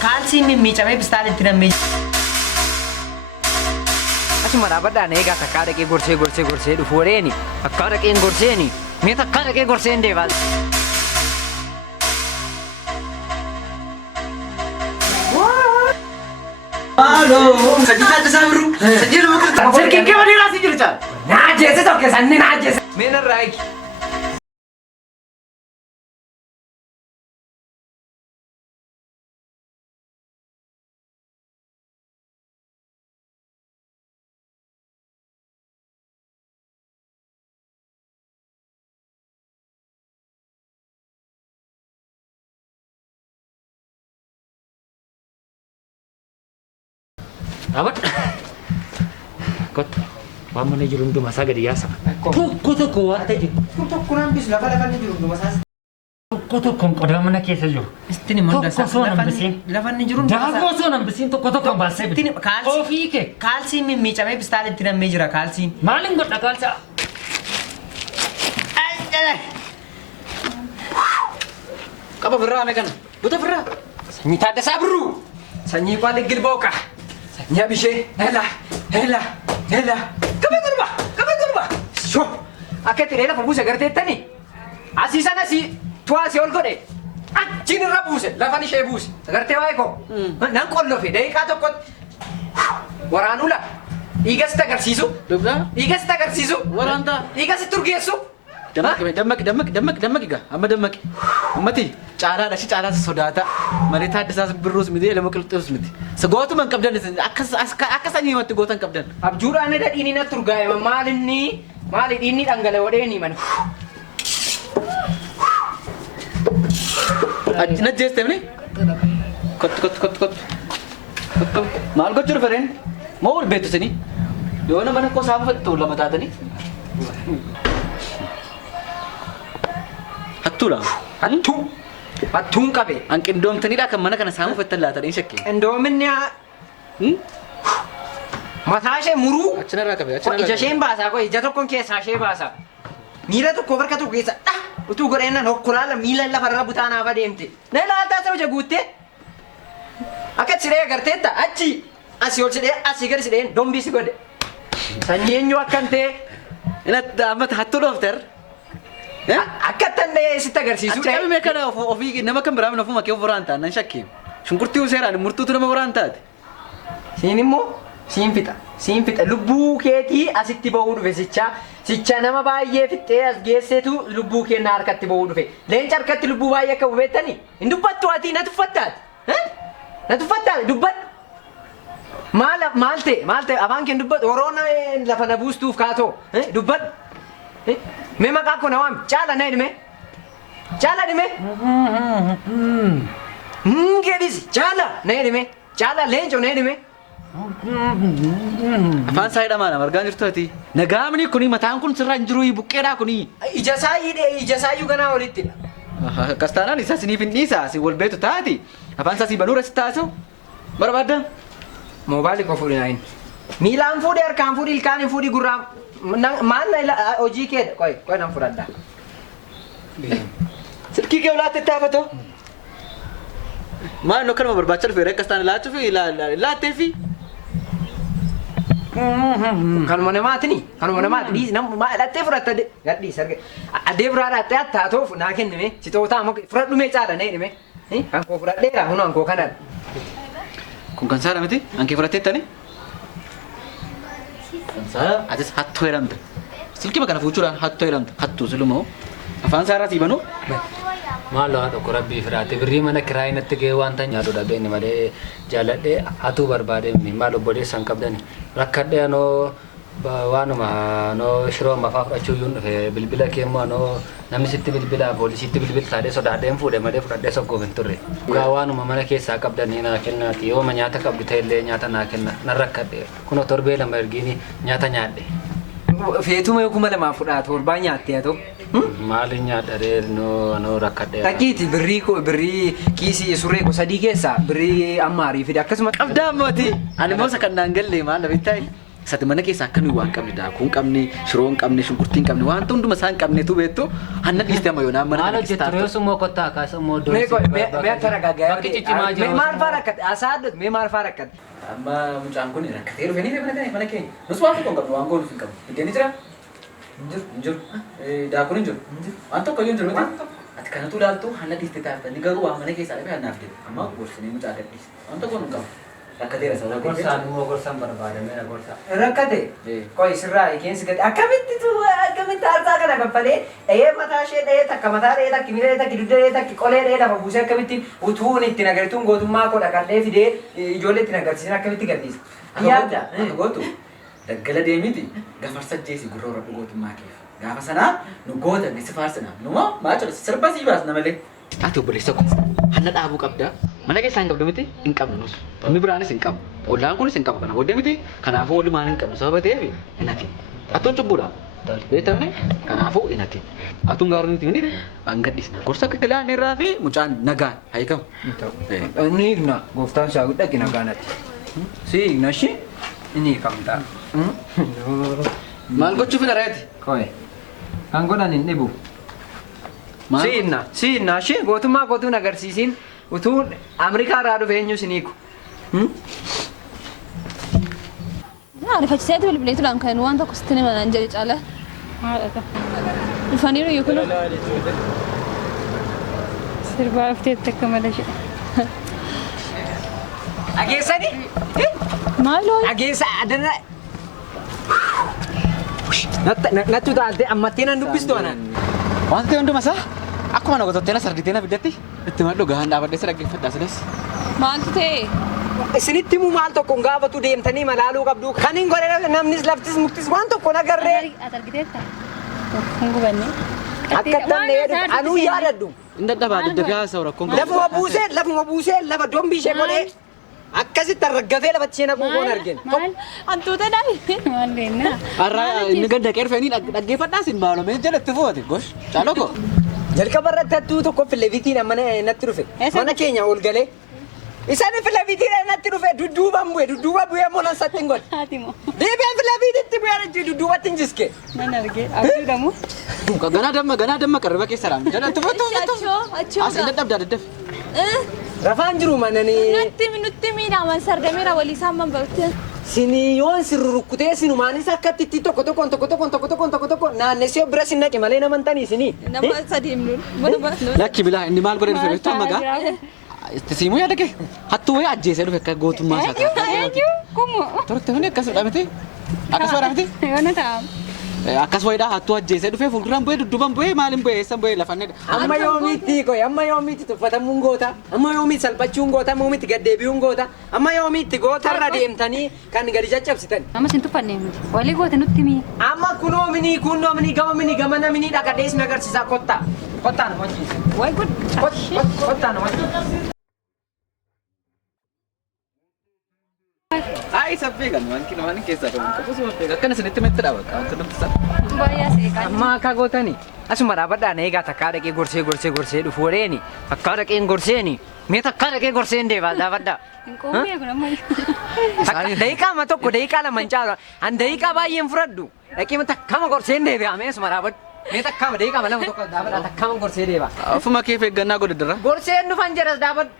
Kalsi mimmicha me pistale tinammi. Asuma rabada nega takada ke gorse du foreni. Takada ke gorseni. Me takada ke gorsen deval. Halo, sajita tasabru. Sajiru makar. Serki ke wadi rasi jircha. Naje se to ke sanne naje. Mena rai. Awak, kot, mama ni jurung tu masa gadi asa. Kau kuat aja. Kau kurang bis lapan ni jurung tu masa. Kau kau mana kisah jo? Istri ni mana dasar. Lapan ni jurung. Dah kau so nambesin tu kau bahasa. Istri kalsi. Oh fike. Kalsi mi mica me pistale tina mejura kalsi. Maling got nak kalsa. Kapa berah mekan? Buta berah. Sanyi tak ada sabru. Sanyi paling gilboka. Nya bishe, hela. Kabe kurba. Sho. Aket rela pabuse garte tani. Asisa nasi, tua si olgode. Ajin rabuse, lavani shebus. Garte waiko. Nan kollo fi dai ka tokkot. Waranula. Igas tagarsisu. Dubla? Igas tagarsisu. Waranta. Igas turgesu. Damak iga. Amma damak. Ummati. Cara da shi cara sodata. Marita da sas burus midi ila makaltus midi. Sagotu man kabdan akasani mati gotan kabdan. Abjura ne da ini na turgaya malin ini danggala wade ni man. Ajna jeste ne? Kot. Mal gocur friend. Mau betu sini. Dona mana ko sabat tu lama tata ni. Hatula. Hattung kabe. Angke endom tani dah kemana kana samu fetalla tadi syakki. Endomnya Masashe muru. Achana kabe. Ija shem basa ko ija to kon ke sashe basa. Mila to cover ka to kesa. Tu gore na nokurala mila la farra butana ava demte. Ne la ta so jagutte. Akat sire garte ta achi. Asi ol sire asi gar sire dombi sigode. Sanyenyo akante. Ina amat hatu dofter. Akatan ne sita garsisu. Tapi mereka na ofi nama kan berapa nafu makai overanta nan syakki. Shungkurti usera ni murtu tu nama overanta. Sini mo simpita lubbu keti asitti bawudu fe sicha nama baay'ee fitte as geessetu lubbu ke na harkatti bawudu fe leenca harkatti lubbu baay'ee akka beetani indubbattu ati na tuffattat dubbat maalte afaan kee dubbat oroona lafa na buustuuf kaato dubbat me maqaa ko nawam caala na idime gedis caala na idime caala leenco na idime Afaan saya mana? Marga jirtu ati. Nagamni kuni mataan kun sirra injiru buqqeedha kuni. Ijasaayu gana walitti. Kastaanaan isa siniif hin dhiisa si wal beetu taati. Afaan isaa si banuu irratti taasisu. Barbaadda. Moobaayilii koo fuudhi naayin. Miilaan fuudhi harkaan fuudhi ilkaan hin fuudhi gurraan. Maal na hojii kee qoy nan fudhadha. Silkii kee ulaatte taafatoo. Maal no kanuma barbaacha dhufeera kastaan laachuuf laatteefi. Kanuma namaatini nama dhattee fudhatta gadhii sarge addee biraa dhattee attaatoof naa kennime sitootaa fudhadhumee caala na hidhime kan koo fudhadheera kun ankoo kanadha. Kun kan saadha miti ankee fudhatteettani? Atis hattuu jedhamta. Silkii bakka fuuchuudhaan hattuu jedhamta. Hattuu silumoo afaan saaraa siibanu. Maalo haadha qorabbii firaate birrii mana kiraa inatti gahee waan ta'an nyaadhu dhabeeni malee jaaladhee hatuu barbaade maal obboleessan qabdani rakkadhee anoo waanuma anoo shiroo mafaa fudhachuu yuun dhufe bilbila kee immoo anoo namni sitti bilbila poolisiitti bilbil taadhee sodaadheen fuudhe malee fudhadhee soggoof hin turre. Dhugaa waanuma mana keessaa qabdanii naa kennaati yooma nyaata qabdu ta'ellee nyaata naa kenna nan rakkadhe kunoo torbee lama ergiini nyaata nyaadhe. Feetuma yoo kuma lamaa fudhaa torbaa nyaatte haa ta'u. Maalinya dari no rakkadhe. Takiiti birrii kiisii surree ko sadii keessa birrii ammaarii fide akkasuma qabdaa mooti. Ani moo sakannaan galle maal bittai. Sati mana keessa akka nuyi waan qabne daakuu hin qabne, shiroo hin qabne, shunkurtii hin qabne, wanta hunduma isaa hin qabnetu beektu hanna dhiistee amma yoonaan mana Maal hojjettu reefu immoo kottaa kaasa immoo Mee doonsi. akka ragaagaa. Bakki ciccimaa jiru. Mee maal fa'aa rakkate? Asaadot mee maal fa'aa rakkate? Amma mucaan kun rakkatee dhufanii mana keenya. Nus waan tokko hin qabnu waan goonu hin qabnu. Biddeen jira? Hin jiru. Daakuun hin jiru. Waan tokko iyyuu hin jiru miti. Ati kanatu ilaaltu hanna dhiistee taasiftanii garuu waa mana keessaa dhabee hannaaf jedhu. Amma gorsinee mucaa gadhiise. Waan tokko hin qabu. Rakkateera sababa Gorsaan immoo gorsaan barbaadamee gorsa. Rakkate? Qoy sirraa eegeensi gadi akkamitti aarsaa kana kaffalee dhahee mataa ishee dhahee takka mataa dhahee takki miila dhahee takki dugda dhahee takki qolee dhahee lafa buusee akkamitti utuun ittiin agartuun gootummaa koo dhaqadhee fidee ijoollee ittiin agarsiisan akkamitti gadhiisa. Yaadda. Akka gootu daggala deemiti gafarsa jeesi gurroora dhugootummaa keef. Gaafa sanaa nu goota ni sifaarsina. Numa maal jedhu sirba sii baasna malee. Ati obboleessa ko hanna dhaabuu qabdaa. Mana keessaa hin qabdu miti hin qabnu nus. Inni biraanis hin qabu. Ollaan kunis hin qabu kana booddee miti kanaafuu walii maal hin qabnu sababa ta'eef hin hati. Attoon cubbuudha. Beekamne kanaafuu hin hati. Attoon gaaruu miti miti waan gadhiisna. Gorsa akka galaan irraa fi mucaan nagaan haikamu. Inni igna gooftaan isaa dhaqi nagaanatti. Si igna shi inni kamta. Maal gochuuf hin araati? Qoy. Kan godhan hin dhibu. Si igna shi gootummaa gootuun agarsiisiin. Utuu Amerikaa irraa dhufe eenyu siniiku. Ariifachiisee bilbilee tulaan kan waan tokko sitti nima naan jedhe caala. Dhufaniiru yookiin sirbaa dhufteetti akka malee jedhe. Ageessani? Maaloo? Ageessa adana. Natti utaaltee ammattee nan dubbistu anaan. Wanti hunduma isaa akkuma na gosootteena sarditeena fiddatti itti madhu gahaan dhaabadhee isa dhaggeeffadhaa sidas. Maaltu ta'e? Isinitti immoo maal tokko gaafatu deemtanii malaaluu qabdu. Kan hin godhe namnis laftis muktis waan tokko nagarree. Ati argiteetta? Kun gubanne. Akka tanne anuu yaadadhu. Inni dadhabaa daddafee haasa'u rakkoon qabu. Lafuma buusee lafa dombii ishee godhee akkasitti argafee lafatti ishee naquu koon argine. Maal? Antuuta dhaabee. Maal deemna? Har'a inni ganda qeerfanii dhaggeeffadhaa sin baalomee jalatti fuute gosh caaloko. Jalqaba irratti hattuu tokko fileevitiin amma natti dhufe. Mana keenya ol galee. Isaan fileevitiin natti dhufe dudduubaan bu'ee immoo nan satti hin godhe. Haati moo? Deebi'ee fileeviititti bu'ee dudduubatti hin jiske. Nan argee. Abjuudhamu. Ganaa damma qarriba keessa raam. Jalatti fuute. Achoo. Asiin dadhabdaa daddaf. Rafaan jiru mananii. Nutti miidhaman sardameera walii isaan man bahutti. Siniyoon sirrukkutee sinumaanis akkatti tokko naannessee bira sin naqe malee namantanii sinii. Nama sadii himnuun. Lakki bilaa inni maal godhee dhufe beektu amma gaa. Itti siimuu yaada kee hattuu wayii ajjeesee dhufe akka gootummaa isaa ta'a. Eenyu? Kumu. Torte huni akkas dha miti? Akkas dha miti? Yoona ta'a. Akkas wayiidha hattuu ajjeesee dhufe fuulduraan bu'ee dudduubaan bu'ee maaliin bu'ee eessan bu'ee lafannee. Amma yoomiitti koy amma yoomiitti tuffatamuun goota amma yoomiitti salphachuun goota amma yoomiitti gaddeebi'uun goota amma yoomiitti gootarra deemtanii kan gadi caccabsitan. Amma sin tuffanne miti. Walii goote nutti mii. Amma kunoo minii kunnoo minii gama naminii dhaqadhee isin agarsiisaa kottaa nama wajjin. Wayi god. Kottaa nama wajjin. Ai saffee kan waan keessaa qabu akkasuma feega akkana sinitti metti dhaaba qaamtu namti sana. Baay'ee seeqaa. Amma akka gootani asuma dhaabadhaan eegaa takkaa dhaqee gorsee dhufu wareeni takkaa dhaqeen gorseeni mee takkaa dhaqee gorseen deebaa dhaabadhaa. Hin qoomee kun amma. Daqiiqaa ma tokko daqiiqaa lama hin caalu an daqiiqaa baay'een fudhadhu dhaqee takkama gorseen deebi'a mee asuma dhaabadhu mee takkaama daqiiqaa ma lama tokko dhaabadhaa takkama gorsee deebi'a. Ofuma kee eeggannaa godhadara. Gorseen dhufan jedhas dhaabadhu.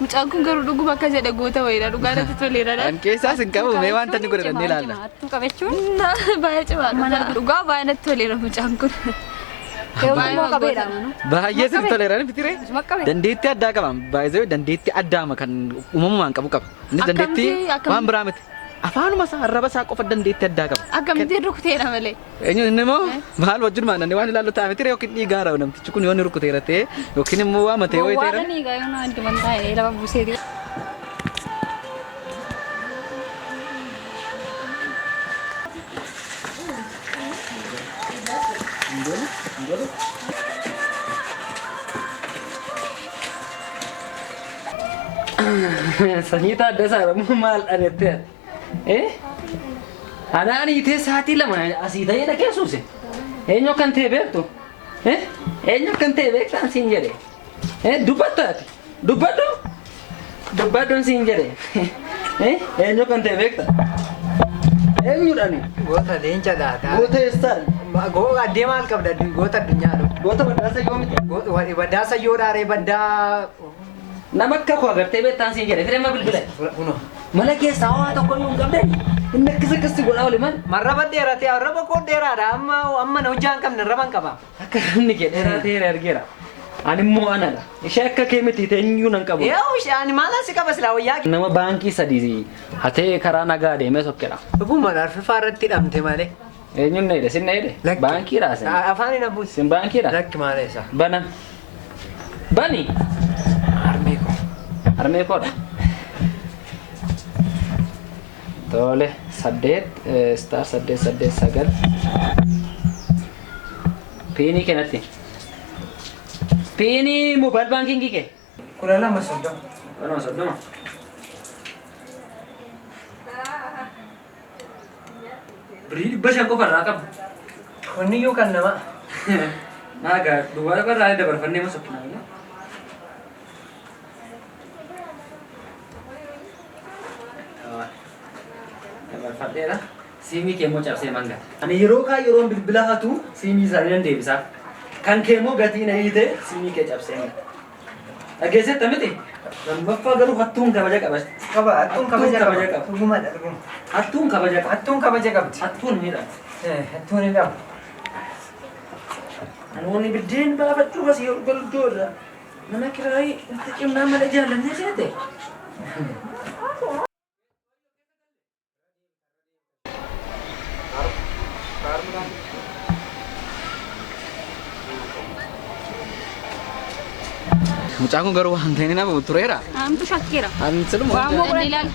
Mucaan kun garuu dhuguma akka jedhe goota wayiidha dhugaadhaatti toleera. Kan keessaas hin qabu mee wanta inni godhatan ni ilaalla. Qabachuun. Baay'ee cimaa dhugaa baay'ee natti toleera mucaan kun. Baay'ee sirri toleeraan fitiree dandeettii addaa qaba. Baay'ee dandeettii addaa kan uumamumaan qabu qaba. Innis dandeettii waan biraa miti. Afaanuma isaa arraba isaa qofa dandeettii addaa qaba. Akkamitti rukuteera malee. Eenyu inni immoo maal wajjin maannanii waan ilaallu ta'a miti yookiin dhiigaa raa'u namtichi kun yoo inni rukuteera ta'e yookiin immoo waa matee wayii ta'eera. Waan dhiigaa yoo naan diban taa'ee lafa buuseeti. Sanyii taaddasaa immoo maal dhanettee? Anaan hiitee sa'aatii lama asii ta'ee dhaqee suuse. Eenyu akkan ta'e beektu? Eenyu akkan ta'e beektaan siin jedhe? Dubbattaati. Dubbadhu? Dubbadhuun siin jedhe. Eenyu akkan ta'e beekta? Eenyudhani? Goota leenca laata. Goota eessaadha? Goota addee maal qabda goota addunyaadha. Goota baddaasa yoo miti? Baddaasa yoo dhaaree baddaa. Nama akka koo agartee beektaan siin jedhe firema bilbila. Kuno. Mala keessaa waa tokko yoo hin qabdani. Inni akkasii godhaa oli man. Marraba dheeratee arraba koo dheeraadha amma na hojjaa hin qabne arraba hin qaba. Akka namni kee dheeratee argeera. Ani immoo anadha. Ishee akka kee miti eenyuu nan qabu. Yoo ishee ani maalaan si qaba silaa wayyaa. Nama baankii sadii hatee karaa nagaa deemee sokkedha. Dhuguma arfifaa irratti hidhamte malee. Eenyuun na hidhe? Sin na hidhe? Baankii raasan. Afaan hin abbuusi. Sin baankii Lakki maaleessa. Bana. Bani. Armee koo. Armee koodha. Tole 8*889. Piinii kennatti. Piinii mobaayil baankingii kee. 12:30. 12:30. Birii 500 qofarraa qabu. Kunniyyuu kan nama. Naagaa duwwaa barraa dabarfannee masookinaa. Dabarfadheera. Siimii kee immoo cabsee manga. Ani yeroo kaa yeroon bilbila hatu siimii isaanii nan deebisaaf. Kan kee immoo gatii na hiite siimii kee cabsee manga. Dhageessetta miti? Lammaffaa garuu hattuun kabaja qaba. Qaba hattuun kabaja qaba. Dhugumadha dhuguma. Hattuun kabaja qaba. Hattuun kabaja qabdi. Hattuun miidha. Hattuun hin qabu. Namoonni biddeen baafachuu asii golgoorra. Mana kiraayii itti cimnaa mala jaallannee seete. Mucaan kun garuu waan ta'e nama tureera. Amtu shakkiira. Ani siluma. Waan moqoran ilaala.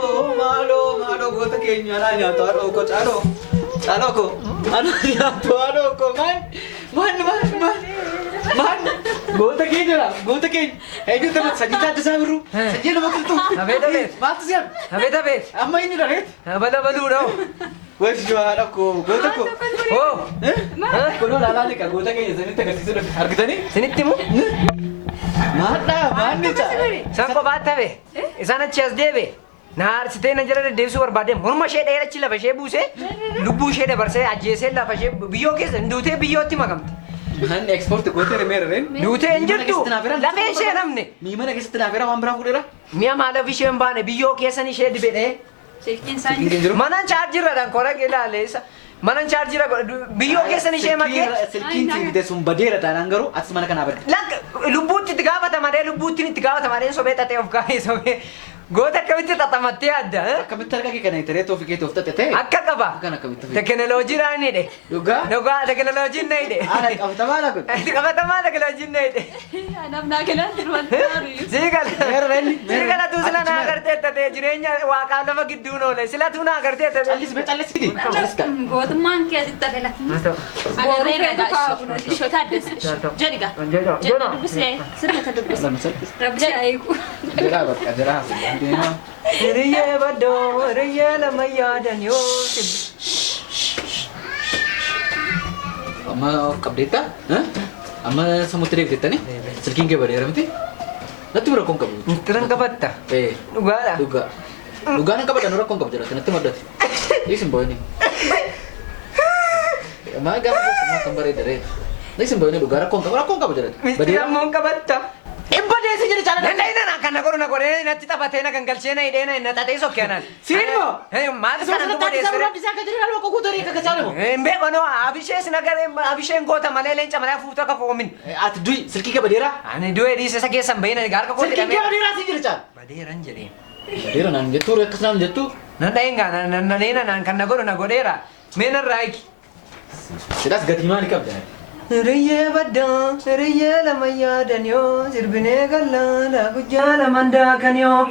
Maalo goota keenya alaa nyaatu haadhoo ko caaloo ko alaa nyaatu haadhoo ko man goota keenya eenyu taphata sajjii taaddasaa birruu sajjii nama qilxuu maaltu si'an amma inni dhageet Baluudhaa. wajji haadha ko goota ko kunoo laalaa dhiqa goota keenya sanitti agarsiisuu argitanii Sinitti immoo. maanni caa Isaan kophaatti hafe. Isaan achi as deebe. Na haarsitee na jala deddeebisuu barbaade morma ishee dheerachi lafa ishee buusee lubbuu ishee dabarsee ajjeesee lafa ishee biyyoo keessa duutee biyyootti makamte. Manni ekspoortii gootee remeerreen. Duutee hin jirtu. Lafee ishee namne. Miimana keessatti naafeera waan biraa fuudheera. Mi'a maalaaf ishee hin baane biyyoo keessan ishee dibedhee. Silkiin isaanii. Mana chaarjirradhaan kora ilaaleessa. Mana chaarjirra biyyoo keessan ishee makkee. Silkiin siibite sun badeera taanaan garuu as mana kanaa badde. Lakka lubbuutti itti gaafatamaadhee lubbuutti itti gaafatamaadhee sobee xaxee of kaa'ee sobee. Goota akkamitti xaxamattee adda. Akkamitti harka kee kana interneetii ofii keetii of xaxate. Akka qaba. Kan akkamitti ofii. Tekinooloojiidhaan hidhe. Dhugaa tekinooloojiin na hidhe. Haala qabatamaa kun. Qabatamaa tekinooloojiin na hidhe. Namnaa kennan dirmantaaru. Siigala tuu sila naa agartee tatee jireenya waaqaa lafa gidduun oole sila tuu naa agartee tatee. Callisiti. Gootummaan keessatti hafe lafa. Booree ishoo taaddes. Jedhiga. Jedhi dubbisee sirriitti dubbise. Rabbi eegu. Jiraa bakka jiraa. Hiriyyee baddoo hiriyyee lama yaadan yoo Amma of qabdeetta? Amma sammuutti deebitettani? Silkiin kee badeera miti? Natti bira rakkoon qabu. Tiran qabatta. Dhugaadha. Dhugaa. Dhugaan qabatan rakkoon qabu jiraatti natti maddati. Isin boo'ini. Maa gaafa kan bareedare. Isin boo'ini dhugaa rakkoon qabu jiraatti. Badeera ammoo qabatta. Ibbadeessi jedhi caalaa. Nanda'ina kan na godhee natti taphatee na gangalchee na hidhee na xaxee sokkeenan. Siinoo. Maal sana tu badeessire. Hin beekano abishee sina garee abisheen goota malee leenca malee fuuta akka koomin. Ati du'i silkii kee badeera? Ani du'ee dhiise isa keessan bahina gaarka kooti Silkiin kee badeeraa si jira caalaa? Badeeran jedheen. Badeera naan jettuu akkas naan jettuu? Nanda'inga naan kan na godhu na godheera. Mee narraa eegi. Sidaas gatii maali qabda? Hiriyyee baddaa hiriyyee lama yaadan yoo sirbinee galaana gujjaa laman daakan yoo.